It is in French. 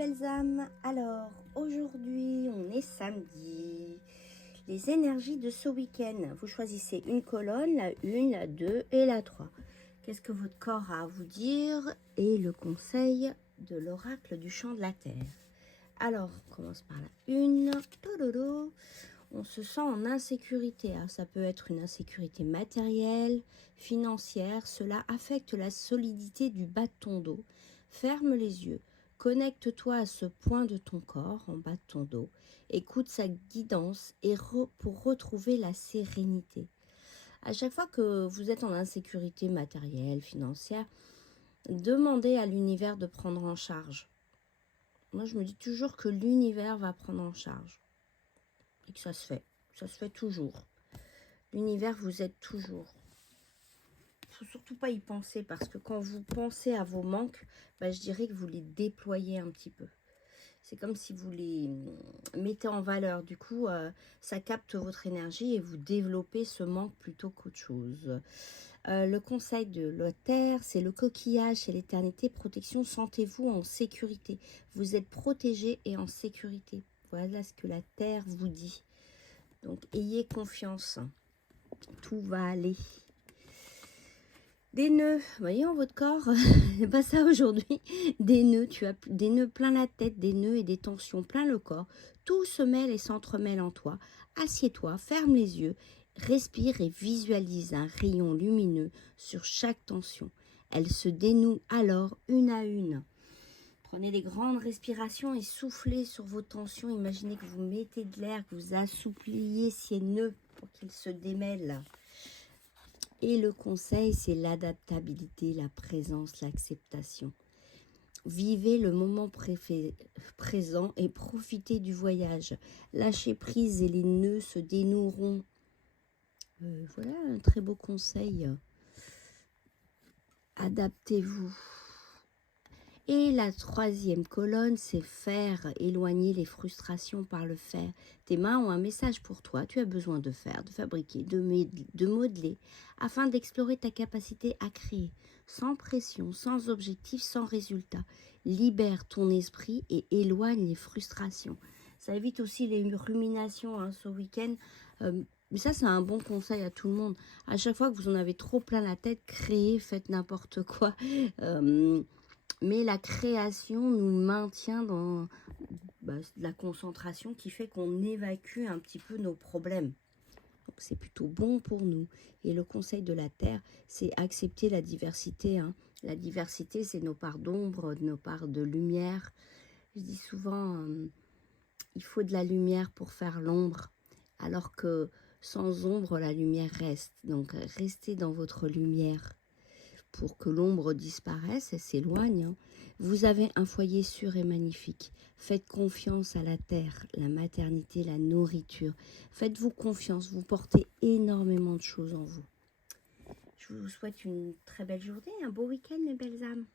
belles âmes. Alors, aujourd'hui, on est samedi. Les énergies de ce week-end. Vous choisissez une colonne, la 1, la 2 et la 3. Qu'est-ce que votre corps a à vous dire? Et le conseil de l'oracle du champ de la terre. Alors, on commence par la 1. On se sent en insécurité. Alors, ça peut être une insécurité matérielle, financière. Cela affecte la solidité du bas de ton dos. Ferme les yeux. Connecte-toi à ce point de ton corps, en bas de ton dos. Écoute sa guidance pour retrouver la sérénité. À chaque fois que vous êtes en insécurité matérielle, financière, demandez à l'univers de prendre en charge. Moi, je me dis toujours que l'univers va prendre en charge. Et que ça se fait. Ça se fait toujours. L'univers vous aide toujours. Il ne faut surtout pas y penser parce que quand vous pensez à vos manques, je dirais que vous les déployez un petit peu. C'est comme si vous les mettez en valeur. Du coup, ça capte votre énergie et vous développez ce manque plutôt qu'autre chose. Le conseil de la Terre, c'est le coquillage, c'est l'éternité, protection. Sentez-vous en sécurité. Vous êtes protégé et en sécurité. Voilà ce que la Terre vous dit. Donc, ayez confiance. Tout va aller. Des nœuds, voyons votre corps, c'est pas ça aujourd'hui. Des nœuds, tu as des nœuds plein la tête, des nœuds et des tensions plein le corps. Tout se mêle et s'entremêle en toi. Assieds-toi, ferme les yeux, respire et visualise un rayon lumineux sur chaque tension. Elle se dénoue alors une à une. Prenez des grandes respirations et soufflez sur vos tensions. Imaginez que vous mettez de l'air, que vous assoupliez ces nœuds pour qu'ils se démêlent. Et le conseil, c'est l'adaptabilité, la présence, l'acceptation. Vivez le moment présent et profitez du voyage. Lâchez prise et les nœuds se dénoueront. Voilà un très beau conseil. Adaptez-vous. Et la troisième colonne, c'est faire éloigner les frustrations par le faire. Tes mains ont un message pour toi. Tu as besoin de faire, de fabriquer, de modeler, afin d'explorer ta capacité à créer, sans pression, sans objectif, sans résultat. Libère ton esprit et éloigne les frustrations. Ça évite aussi les ruminations ce week-end. Mais ça, c'est un bon conseil à tout le monde. À chaque fois que vous en avez trop plein la tête, créez, faites n'importe quoi. Mais la création nous maintient dans la concentration qui fait qu'on évacue un petit peu nos problèmes. Donc c'est plutôt bon pour nous. Et le conseil de la Terre, c'est accepter la diversité. La diversité, c'est nos parts d'ombre, nos parts de lumière. Je dis souvent, il faut de la lumière pour faire l'ombre, alors que sans ombre, la lumière reste. Donc restez dans votre lumière. Pour que l'ombre disparaisse, elle s'éloigne. Vous avez un foyer sûr et magnifique. Faites confiance à la terre, la maternité, la nourriture. Faites-vous confiance, vous portez énormément de choses en vous. Je vous souhaite une très belle journée, un beau week-end mes belles âmes.